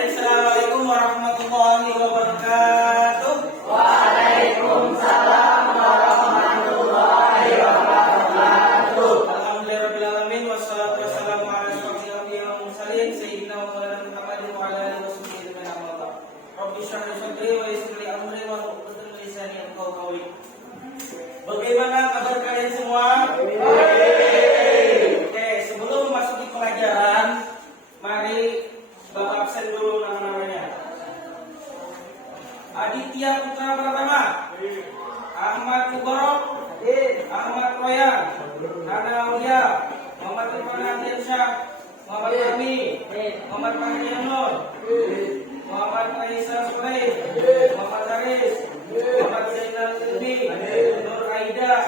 Assalamualaikum warahmatullahi wabarakatuh. Waalaikumsalam warahmatullahi wabarakatuh. Alhamdulillahirabbil alamin wassalatu wassalamu ala asyrofil anbiya'i wal mursalin sayyidina wa maulana Muhammadin wa ala alihi washabbihi ajma'in. Rabbi shrah li sadri wa yassir li amri wa hlul 'uqdatam min lisani yafqahu qawli. Bagaimana kabar kalian semua? Oke, sebelum memasuki pelajaran, mari Bapak absen dulu nama-namanya. Aditya Putra Pratama, Ahmad Mubarok, Ahmad Royan, Hana Aulia, Muhammad Irfan Ardiansyah, Muhammad Rami, Muhammad Fahrian Nur, Muhammad Raisa Surai, Muhammad Haris, Muhammad Zainal Ilmi, Nur Aida,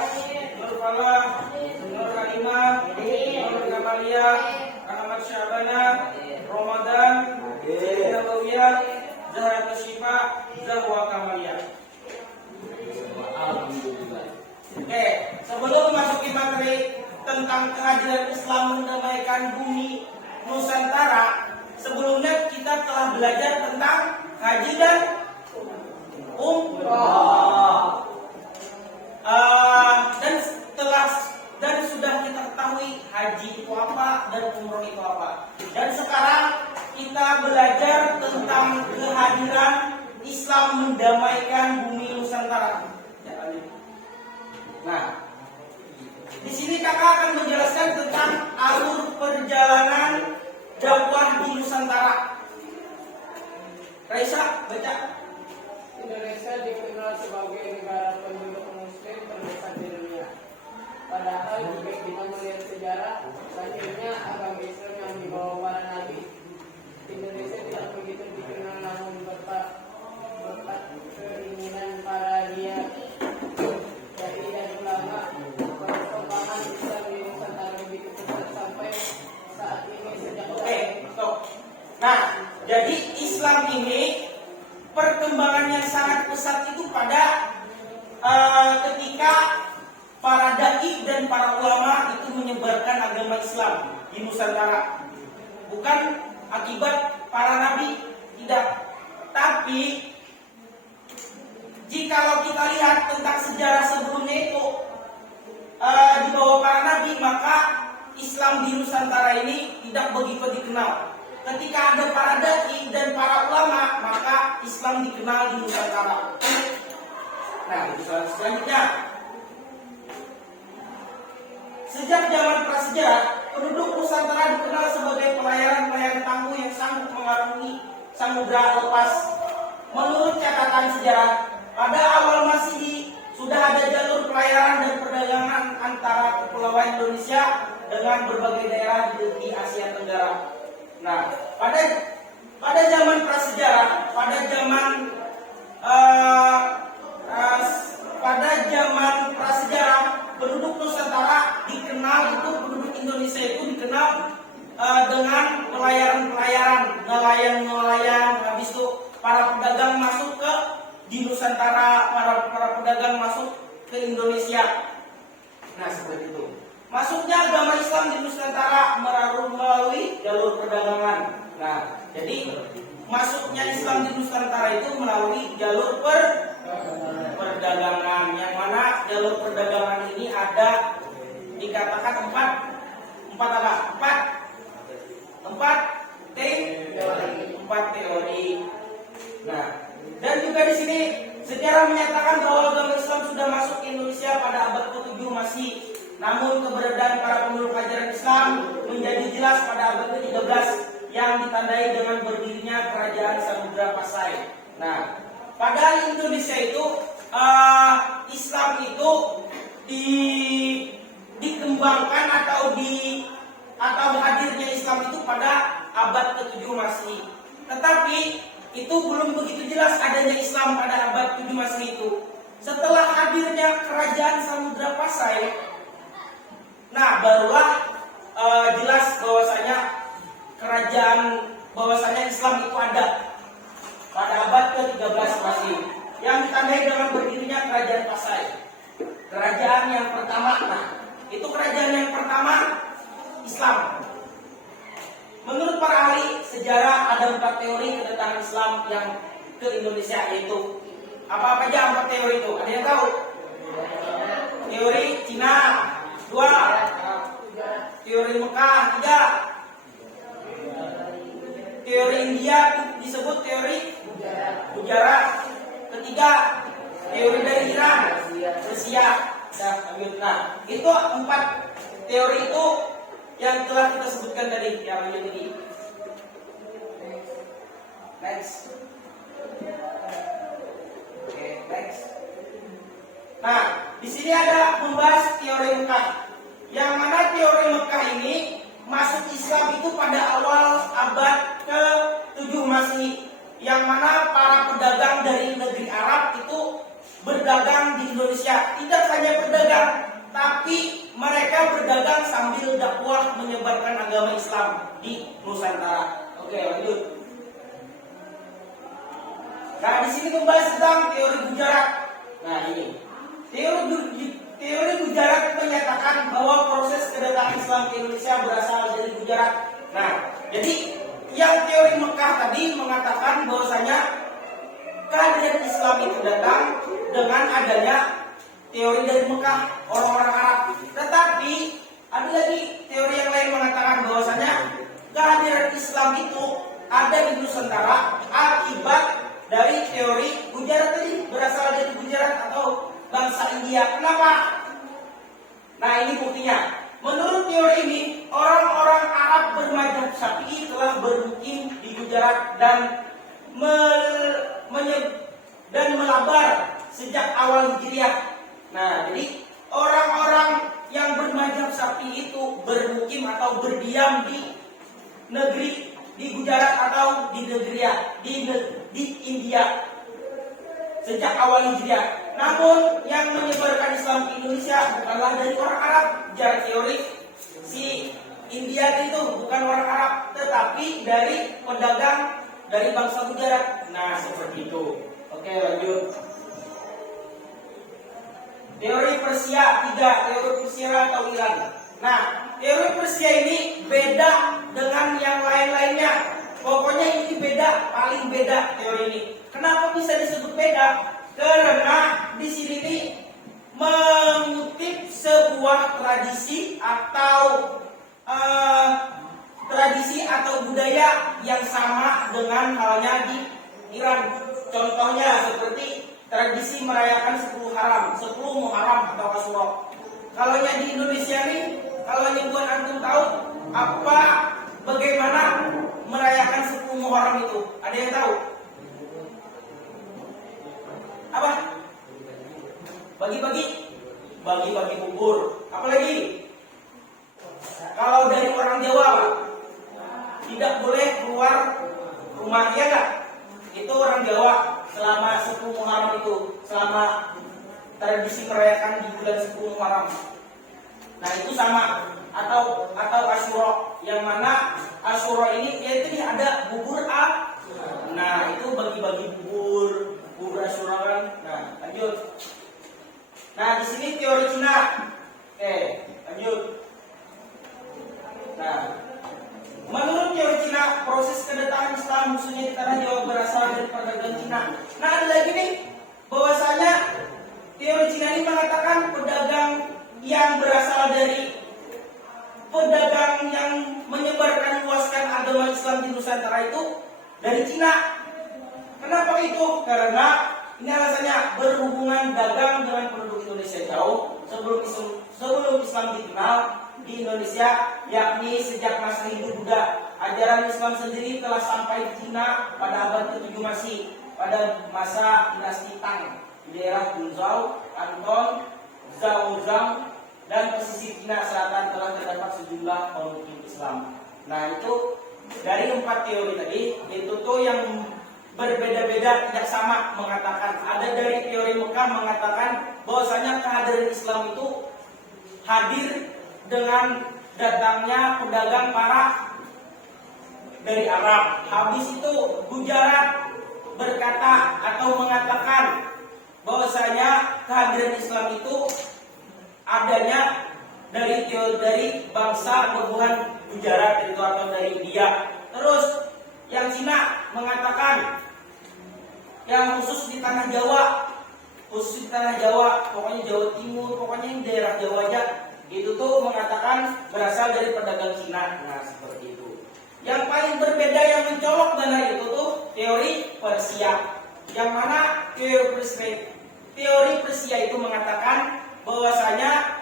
Nur Falah, Nur Halimah, Nur Kamalia, Ahmad Syabana, Ramadan, Zainal Nabawiyah, Zahra Syifa, Zahwa Kamalia. Alhamdulillah. Oke, sebelum memasuki materi tentang kehadiran Islam mendamaikan bumi Nusantara, sebelumnya kita telah belajar tentang haji dan umrah. Dan sudah kita ketahui haji itu apa dan umrah itu apa. Dan sekarang kita belajar tentang kehadiran Islam mendamaikan bumi Nusantara. Nah, di sini kakak akan menjelaskan tentang alur perjalanan dakwah di Nusantara. Raisa, baca. Indonesia dikenal sebagai negara penduduk muslim terbesar di dunia. Padahal jika kita melihat sejarah, lahirnya agama Islam yang dibawa para nabi, Indonesia tidak begitu dikenal, namun berkat keinginan para dia dari ulama, perkembangan Islam di Nusantara begitu pesat sampai saat ini sejak. Oke, stop. Nah, jadi Islam ini perkembangan yang sangat pesat itu pada ketika para dai dan para ulama itu menyebarkan agama Islam di Nusantara. Bukan akibat para nabi, tidak. Tapi jikalau kita lihat tentang sejarah sebelumnya itu di bawah para nabi, maka Islam di Nusantara ini tidak begitu dikenal. Ketika ada para dai dan para ulama, maka Islam dikenal di Nusantara. Nah, itu selanjutnya. Sejak zaman prasejarah, penduduk Nusantara dikenal sebagai pelayaran-pelayaran tangguh yang sanggup mengarungi samudra lepas. Menurut catatan sejarah, pada awal Masehi sudah ada jalur pelayaran dan perdagangan antara kepulauan Indonesia dengan berbagai daerah di negeri Asia Tenggara. Nah, pada zaman prasejarah, pada zaman prasejarah, penduduk Nusantara dikenal itu, penduduk Indonesia itu dikenal dengan pelayaran-pelayaran, nelayan-nelayan. Habis itu para pedagang masuk di Nusantara, para pedagang masuk ke Indonesia. Nah, seperti itu. Masuknya agama Islam di Nusantara melalui jalur perdagangan. Nah, jadi masuknya Islam di Nusantara itu melalui jalur perdagangan, yang mana jalur perdagangan ini ada dikatakan empat teori. Nah, dan juga di sini sejarah menyatakan bahwa agama Islam sudah masuk ke Indonesia pada abad ke-7 Masehi. Namun keberadaan para pemeluk ajaran Islam menjadi jelas pada abad ke-13 yang ditandai dengan berdirinya kerajaan Samudra Pasai. Nah, padahal Indonesia itu Islam itu dikembangkan atau hadirnya Islam itu pada abad ke-7 Masehi. Tetapi itu belum begitu jelas adanya Islam pada abad ke-7 Masehi itu. Setelah hadirnya kerajaan Samudra Pasai, nah barulah jelas bahwasanya Islam itu ada pada abad ke-13 Masehi yang ditandai dengan berdirinya kerajaan Pasai. Kerajaan yang pertama, itu kerajaan yang pertama Islam. Menurut para ahli sejarah ada 4 teori kedatangan Islam yang ke Indonesia, yaitu apa aja 4 teori itu? Ada yang tahu? Teori Cina, 2. Teori Mekah, 3. Teori India disebut teori Gujarat. Ketiga, teori dari Iran, Persia. Nah, itu 4 teori itu yang telah kita sebutkan tadi. Yang lanjut ini. Next. Oke, next. Nah, di sini ada membahas teori Mekah. Yang mana teori Mekah ini masuk Islam itu pada awal abad ke-7 Masehi. Yang mana para pedagang dari negeri Arab itu berdagang di Indonesia. Tidak hanya berdagang, tapi mereka berdagang sambil dakwah menyebarkan agama Islam di Nusantara. Oke, lanjut. Nah, di sini membahas tentang teori Gujarat. Nah, ini teori Gujarat menyatakan bahwa proses kedatangan Islam ke Indonesia berasal dari Gujarat. Nah, jadi yang teori Mekah tadi mengatakan bahwasanya kehadiran Islam itu datang dengan adanya teori dari Mekah, orang-orang Arab. Tetapi ada lagi teori yang lain mengatakan bahwasanya kehadiran Islam itu ada di Nusantara akibat dari teori Gujarat tadi, berasal dari Gujarat atau bangsa India. Kenapa? Nah, ini buktinya. Menurut teori ini, orang-orang Arab bermadzhab Syafi'i telah bermukim di Gujarat dan melabar sejak awal Hijriah. Nah, jadi orang-orang yang bermadzhab Syafi'i itu bermukim atau berdiam di negeri di Gujarat atau di di India sejak awal Hijriah. Namun yang menyebarkan Islam ke Indonesia bukanlah dari orang Arab. Secara teori si India itu bukan orang Arab, tetapi dari pedagang dari bangsa Gujarat. Nah, seperti itu. Oke, lanjut. Teori Persia 3, teori Persia atau Iran. Nah, teori Persia ini beda dengan yang lain-lainnya. Pokoknya ini beda, paling beda teori ini. Kenapa bisa disebut beda? Karena di sini nih mengutip sebuah tradisi atau budaya yang sama dengan halnya di Iran. Contohnya seperti tradisi merayakan 10 Muharram atau Asyura. Kalau yang di Indonesia nih, kalau yang buat antum tahu bagaimana merayakan 10 Muharram itu? Ada yang tahu? Apa? Bagi-bagi bubur. Apalagi? Kalau dari orang Jawa, tidak boleh keluar rumah, ya enggak? Itu orang Jawa selama 10 Muharram itu, selama tradisi merayakan di bulan 10 Muharram. Nah, itu sama atau Asyura, yang mana Asyura ini yaitu ada bubur Nah, itu bagi-bagi bubur Asyura kan. Nah, lanjut. Nah, di sini teori Cina. Oke, lanjut. Nah, menurut teori Cina, proses kedatangan Islam khususnya di tanah Jawa berasal dari perdagangan Cina. Nah, ada lagi nih bahwasanya teori Cina ini mengatakan pedagang yang menyebarkan luaskan agama Islam di Nusantara itu dari Cina. Kenapa itu? Karena ini alasannya berhubungan dagang dengan penduduk Indonesia jauh sebelum Islam dikenal di Indonesia, yakni sejak masa Hindu Buddha. Ajaran Islam sendiri telah sampai di Cina pada abad ke-7 Masehi, pada masa dinasti Tang di daerah Guangzhou, Canton, Zhaozhou dan pesisir Cina Selatan telah terdapat sejumlah pemukim Islam. Nah, itu dari 4 teori tadi, itu tuh yang berbeda-beda, tidak sama mengatakan. Ada dari teori Mekah mengatakan bahwasanya kehadiran Islam itu hadir dengan datangnya pedagang para dari Arab. Habis itu Gujarat berkata atau mengatakan bahwasanya kehadiran Islam itu adanya dari bangsa berhubungan Gujarat itu atau dari India. Terus Yang Cina mengatakan yang khusus di tanah Jawa, pokoknya Jawa Timur, pokoknya yang daerah Jawa aja, itu tuh mengatakan berasal dari pedagang Cina. Nah, seperti itu. Yang paling berbeda yang mencolok dana itu tuh teori Persia. Yang mana teori Persia itu mengatakan bahwasanya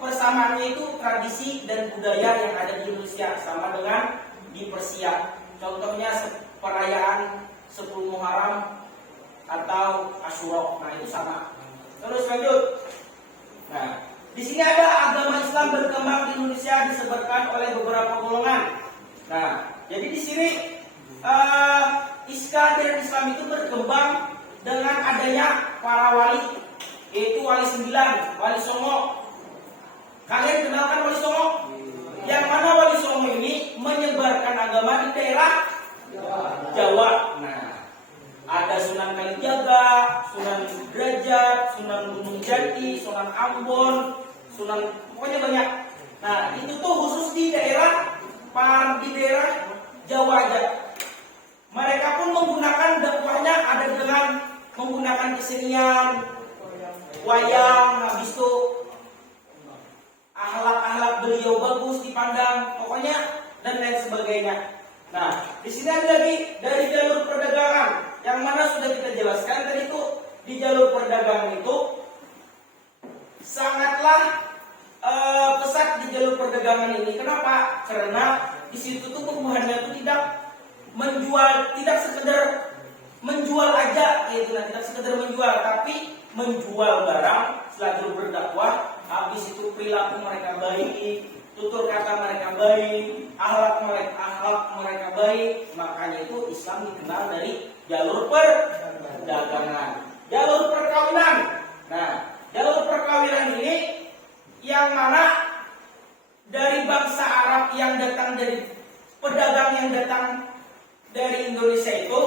persamaannya itu tradisi dan budaya yang ada di Indonesia sama dengan di Persia. Contohnya perayaan 10 Muharram atau Asyura. Nah, itu sama. Terus lanjut. Nah, di sini ada agama Islam berkembang di Indonesia disebutkan oleh beberapa golongan. Nah, jadi di sini iskandar Islam itu berkembang dengan adanya para wali, yaitu wali 9, wali Songo. Kalian kenal kan wali Songo? Yang mana wali Songo ini menyebarkan agama di daerah Jawa. Nah, ada Sunan Kalijaga, Sunan Derajat, Sunan Gunung Jati, Sunan Ambon, pokoknya banyak. Nah, itu tuh khusus di daerah Jawa aja. Mereka pun menggunakan dakwahnya ada dengan menggunakan kesenian, wayang, habis itu akhlak beliau bagus dipandang, pokoknya dan lain sebagainya. Nah, di sini ada lagi dari jalur perdagangan yang mana sudah kita jelaskan tadi itu. Di jalur perdagangan itu sangatlah pesat di jalur perdagangan ini. Kenapa? Karena di situ tuh pembuahannya itu tidak sekedar menjual aja, gitu, tidak sekedar menjual, tapi menjual barang selagi berdakwah. Habis itu perilaku mereka baik, tutur kata mereka baik, akhlak mereka baik. Makanya itu Islam dikenal dari jalur perdagangan. Jalur perkawinan. Nah, jalur perkawinan ini yang mana dari bangsa Arab yang datang dari pedagang yang datang dari Indonesia itu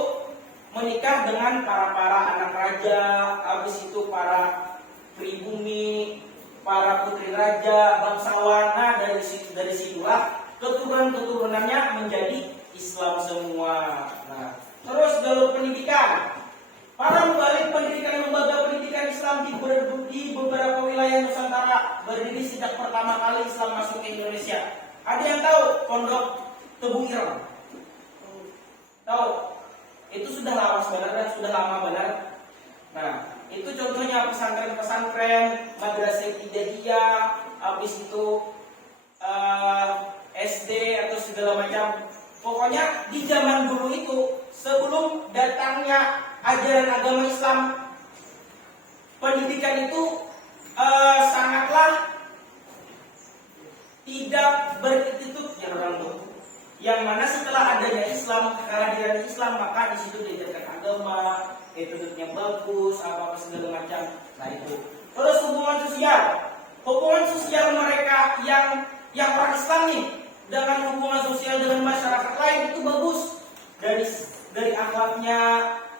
menikah dengan para anak raja, habis itu para pribumi, para putri raja, bangsawan. Nah, dari situlah keturunan-keturunannya menjadi Islam semua. Nah, terus jalur pendidikan. Para mubalik pendidikan lembaga pendidikan Islam di beberapa wilayah Nusantara berdiri sejak pertama kali Islam masuk ke Indonesia. Ada yang tahu Pondok Tebu Ireng? Tahu? Itu sudah lama benar. Nah, itu contohnya pesantren-pesantren, madrasah ibtidaiyah, habis itu SD atau segala macam. Pokoknya di zaman dulu itu, sebelum datangnya ajaran agama Islam, pendidikan itu sangatlah tidak berinstitut ya orang tuh. Yang mana setelah adanya Islam, kehadiran Islam, maka di situ diajarkan agama, metodenya bagus, apa segala macam. Nah itu. Terus hubungan sosial mereka yang orang Islam nih dengan hubungan sosial dengan masyarakat lain itu bagus. Dari akhlaknya,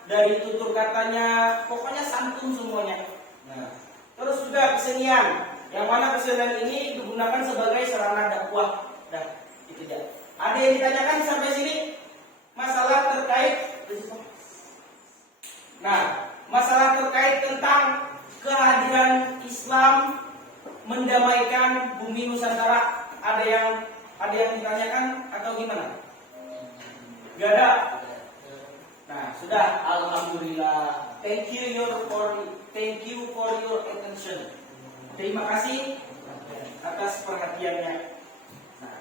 dari tutur katanya, pokoknya santun semuanya. Nah, terus juga kesenian, yang mana kesenian ini digunakan sebagai sarana dakwah. Nah, itu dia. Ada yang ditanyakan sampai sini? Masalah terkait tentang kehadiran Islam mendamaikan bumi Nusantara. Ada yang ditanyakan atau gimana? Gak ada. Nah, sudah, alhamdulillah. Thank you for your attention. Terima kasih atas perhatiannya. Nah,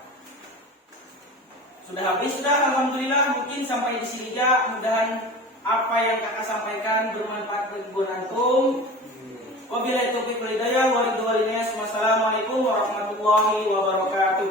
sudah habis, alhamdulillah. Mungkin sampai di sini aja. Mudahan apa yang kakak sampaikan bermanfaat bagi antum. Wabillahi taufiq wal hidayah. Wassalamualaikum warahmatullahi wabarakatuh.